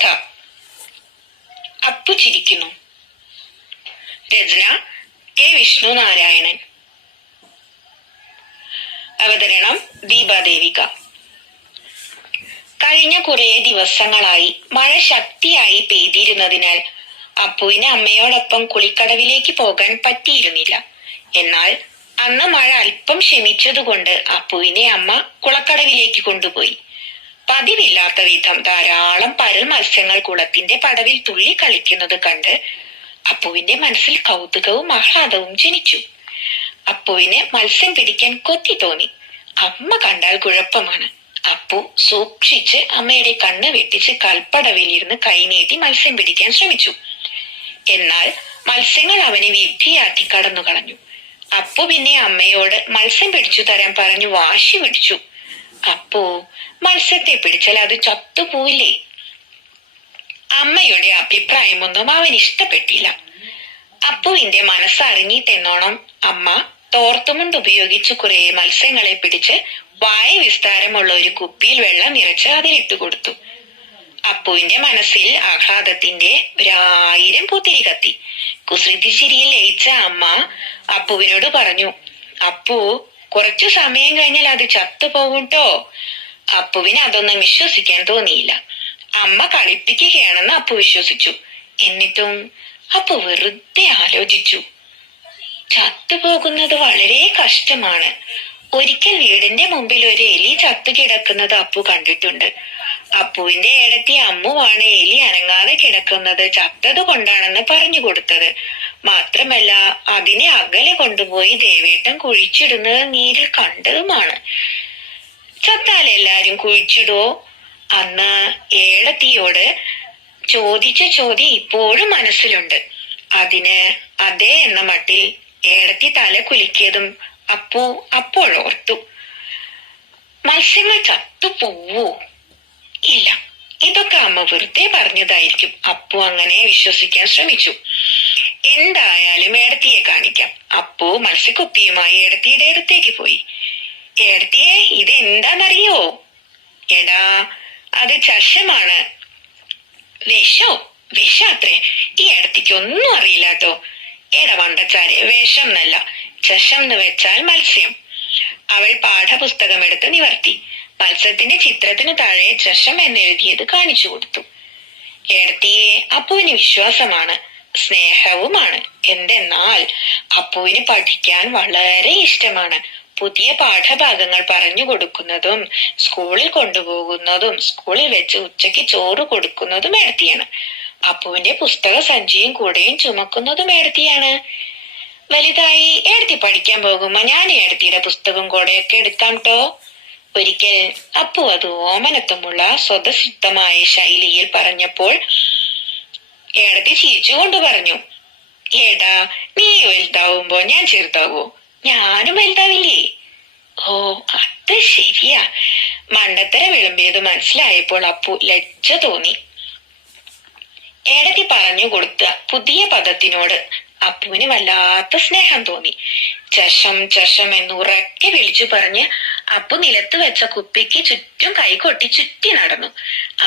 കഥ. അപ്പു ചിരിക്കുന്നു. രചന കെ വിഷ്ണുനാരായണൻ. അവതരണം ദീപാദേവിക. കഴിഞ്ഞ കുറെ ദിവസങ്ങളായി മഴ ശക്തിയായി പെയ്തിരുന്നതിനാൽ അപ്പുവിന് അമ്മയോടൊപ്പം കുളിക്കടവിലേക്ക് പോകാൻ പറ്റിയിരുന്നില്ല. എന്നാൽ അന്ന് മഴ അല്പം ശമിച്ചതുകൊണ്ട് അപ്പുവിനെ അമ്മ കുളക്കടവിലേക്ക് കൊണ്ടുപോയി. പതിവില്ലാത്ത വിധം ധാരാളം പരൽ മത്സ്യങ്ങൾ കുളത്തിന്റെ പടവിൽ തുള്ളി കളിക്കുന്നത് കണ്ട് അപ്പുവിന്റെ മനസ്സിൽ കൗതുകവും ആഹ്ലാദവും ജനിച്ചു. അപ്പുവിന് മത്സ്യം പിടിക്കാൻ കൊത്തി തോന്നി. അമ്മ കണ്ടാൽ കുഴപ്പമാണ്. അപ്പു സൂക്ഷിച്ച് അമ്മയുടെ കണ്ണ് വെട്ടിച്ച് കൽപ്പടവിലിരുന്ന് കൈനീട്ടി മത്സ്യം പിടിക്കാൻ ശ്രമിച്ചു. എന്നാൽ മത്സ്യങ്ങൾ അവനെ വിഡ്ഢിയാക്കി കടന്നു കളഞ്ഞു. അപ്പു പിന്നെ അമ്മയോട് മത്സ്യം പിടിച്ചു തരാൻ പറഞ്ഞു വാശി പിടിച്ചു. അപ്പോ മത്സ്യത്തെ പിടിച്ചാൽ അത് ചത്തുപോയില്ലേ? അമ്മയുടെ അഭിപ്രായമൊന്നും അവൻ ഇഷ്ടപ്പെട്ടില്ല. അപ്പുവിന്റെ മനസ്സറിഞ്ഞിട്ടെന്നോണം അമ്മ തോർത്തുമുണ്ട് ഉപയോഗിച്ച് കുറെ മത്സ്യങ്ങളെ പിടിച്ച് വായ വിസ്താരമുള്ള ഒരു കുപ്പിയിൽ വെള്ളം നിറച്ച് അതിലിട്ടു കൊടുത്തു. അപ്പുവിന്റെ മനസ്സിൽ ആഹ്ലാദത്തിന്റെ 1000 പൂത്തിരി കത്തി. കുസൃതി ചിരിയിൽ ലയിച്ച അമ്മ അപ്പുവിനോട് പറഞ്ഞു, അപ്പു, കുറച്ചു സമയം കഴിഞ്ഞാൽ അത് ചത്തുപോകുട്ടോ. അപ്പുവിന് അതൊന്നും വിശ്വസിക്കാൻ തോന്നിയില്ല. അമ്മ കളിപ്പിക്കുകയാണെന്ന് അപ്പു വിശ്വസിച്ചു. എന്നിട്ടും അപ്പു വെറുതെ ആലോചിച്ചു. ചത്തുപോകുന്നത് വളരെ കഷ്ടമാണ്. ഒരിക്കൽ വീടിന്റെ മുമ്പിൽ ഒരു എലി ചത്തുകിടക്കുന്നത് അപ്പു കണ്ടിട്ടുണ്ട്. അപ്പുവിന്റെ ഏടത്തി അമ്മുവാണ് എലി അനങ്ങാതെ കിടക്കുന്നത് ചത്തത് കൊണ്ടാണെന്ന് പറഞ്ഞു കൊടുത്തത്. മാത്രമല്ല അതിനെ അകലെ കൊണ്ടുപോയി ദേവേട്ടൻ കുഴിച്ചിടുന്നത് നീരിൽ കണ്ടതുമാണ്. ചത്താൽ എല്ലാരും കുഴിച്ചിടുവോ? അന്ന് ഏടത്തിയോട് ചോദിച്ച ചോദ്യം ഇപ്പോഴും മനസ്സിലുണ്ട്. അതിന് അതേ എന്ന മട്ടിൽ ഏടത്തി തല കുലുക്കിയതും അപ്പു അപ്പോഴോർത്തു. മത്സ്യങ്ങൾ ചത്തുപോവോ? ഇല്ല, ഇതൊക്കെ അമ്മ വെറുതെ പറഞ്ഞതായിരിക്കും. അപ്പു അങ്ങനെ വിശ്വസിക്കാൻ ശ്രമിച്ചു. എന്തായാലും ഏടത്തിയെ കാണിക്കാം. അപ്പു മത്സ്യക്കുപ്പിയുമായി ഏടത്തിയുടെ അടുത്തേക്ക് പോയി. ഏടത്തിയെ, ഇത് എന്താന്നറിയോ? എടാ, അത് ചഷമാണ്. വിഷോ? വിഷാത്രേ? ഈ ഏടത്തിക്ക് ഒന്നും അറിയില്ല കേട്ടോ. എടാ വണ്ടച്ചാരെ, വിഷം എന്നല്ല, ചഷം എന്ന് വെച്ചാൽ മത്സ്യം. അവൾ പാഠപുസ്തകം എടുത്ത് നിവർത്തി. മത്സ്യത്തിന്റെ ചിത്രത്തിന് താഴെ ചഷം എന്നെഴുതിയത് കാണിച്ചു കൊടുത്തു. ഏടത്തിയെ അപ്പുവിന് വിശ്വാസമാണ്, സ്നേഹവുമാണ്. എന്തെന്നാൽ അപ്പുവിന് പഠിക്കാൻ വളരെ ഇഷ്ടമാണ്. പുതിയ പാഠഭാഗങ്ങൾ പറഞ്ഞു കൊടുക്കുന്നതും സ്കൂളിൽ കൊണ്ടുപോകുന്നതും സ്കൂളിൽ വെച്ച് ഉച്ചയ്ക്ക് ചോറ് കൊടുക്കുന്നതും ഏടത്തിയാണ്. അപ്പുവിന്റെ പുസ്തക സഞ്ചിയും കൂടെയും ചുമക്കുന്നതും ഏടത്തിയാണ്. വലുതായി ഏടത്തി പഠിക്കാൻ പോകുമ്പോ ഞാൻ ഏടത്തിയുടെ പുസ്തകം കൂടെയൊക്കെ എടുക്കാം ട്ടോ. ഒരിക്കൽ അപ്പു അത് ഓമനത്വമുള്ള സ്വതസിദ്ധമായ ശൈലിയിൽ പറഞ്ഞപ്പോൾ ഏടത്തി ചിരിച്ചുകൊണ്ട് പറഞ്ഞു, ഏടാ, നീ വലുതാവുമ്പോ ഞാൻ ചെറുതാവോ? ഞാനും വലുതാവില്ലേ? ഓ, അത് ശരിയാ. മണ്ടത്തര വിളമ്പിയത് മനസ്സിലായപ്പോൾ അപ്പു ലജ്ജ തോന്നി. ഏടത്തി പറഞ്ഞു കൊടുത്ത പുതിയ പദത്തിനോട് അപ്പുവിന് വല്ലാത്ത സ്നേഹം തോന്നി. ചഷം ചഷം എന്ന് ഉറക്കെ വിളിച്ചു പറഞ്ഞ് അപ്പു നിലത്ത് വെച്ച കുപ്പിക്ക് ചുറ്റും കൈകൊട്ടി ചുറ്റി നടന്നു.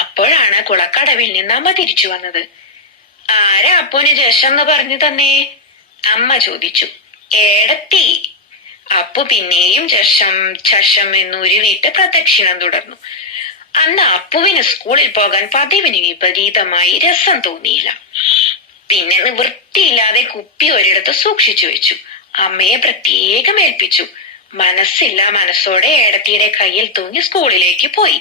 അപ്പോഴാണ് കുളക്കടവിൽ നിന്ന് അമ്മ തിരിച്ചു വന്നത്. ആരാ അപ്പുവിന് ചഷം എന്ന് പറഞ്ഞു തന്നേ? അമ്മ ചോദിച്ചു. ഏടത്തി. അപ്പു പിന്നെയും ചഷം ചഷം എന്നുരുവിട്ട് പ്രദക്ഷിണം തുടർന്നു. അന്ന് അപ്പുവിന് സ്കൂളിൽ പോകാൻ പതിവിന് വിപരീതമായി രസം തോന്നിയില്ല. പിന്നെ നിവൃത്തിയില്ലാതെ കുപ്പി ഒരിടത്ത് സൂക്ഷിച്ചു വെച്ചു. അമ്മയെ പ്രത്യേകം ഏൽപ്പിച്ചു. മനസ്സില്ല മനസ്സോടെ ഏടത്തിയുടെ കയ്യിൽ തൂങ്ങി സ്കൂളിലേക്ക് പോയി.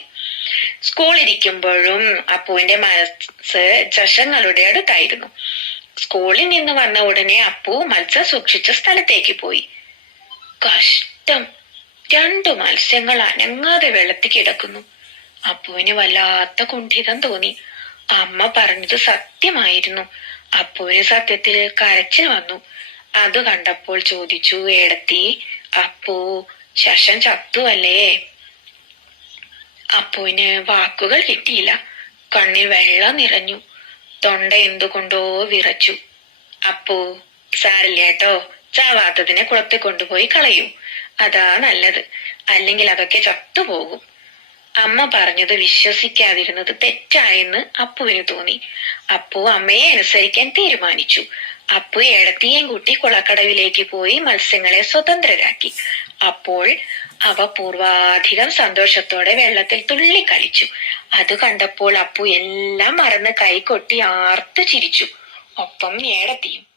സ്കൂളിരിക്കുമ്പോഴും അപ്പുവിന്റെ മനസ്സ് ചഷങ്ങളുടെ അടുത്തായിരുന്നു. സ്കൂളിൽ നിന്ന് വന്ന ഉടനെ അപ്പു മത്സ്യം സൂക്ഷിച്ച സ്ഥലത്തേക്ക് പോയി. കഷ്ടം, 2 മത്സ്യങ്ങൾ അനങ്ങാതെ വെള്ളത്തിൽ കിടക്കുന്നു. അപ്പുവിന് വല്ലാത്ത കുണ്ഠിതം തോന്നി. അമ്മ പറഞ്ഞത് സത്യമായിരുന്നു. അപ്പുവിന് സത്യത്തിൽ കരച്ചിൽ വന്നു. അത് കണ്ടപ്പോൾ ചോദിച്ചു, ഏടത്തി, അപ്പു, ശശൻ ചത്തുവല്ലേ? അപ്പുവിന് വാക്കുകൾ കിട്ടിയില്ല. കണ്ണിൽ വെള്ളം നിറഞ്ഞു. തൊണ്ട എന്തുകൊണ്ടോ വിറച്ചു. അപ്പു, സാരില്ല കേട്ടോ, ചാവാത്തതിനെ കുളത്തിൽ കൊണ്ടുപോയി കളയൂ. അതാ നല്ലത്. അല്ലെങ്കിൽ അതൊക്കെ ചത്തുപോകും. അമ്മ പറഞ്ഞത് വിശ്വസിക്കാതിരുന്നത് തെറ്റായെന്ന് അപ്പുവിന് തോന്നി. അപ്പു അമ്മയെ അനുസരിക്കാൻ തീരുമാനിച്ചു. അപ്പു ഏടത്തിയേയും കൂട്ടി കുളക്കടവിലേക്ക് പോയി മത്സ്യങ്ങളെ സ്വതന്ത്രരാക്കി. അപ്പോൾ അവ പൂർവാധികം സന്തോഷത്തോടെ വെള്ളത്തിൽ തുള്ളിക്കളിച്ചു. അത് കണ്ടപ്പോൾ അപ്പു എല്ലാം മറന്ന് കൈകൊട്ടി ആർത്തു ചിരിച്ചു. ഒപ്പം ഏടത്തിയും.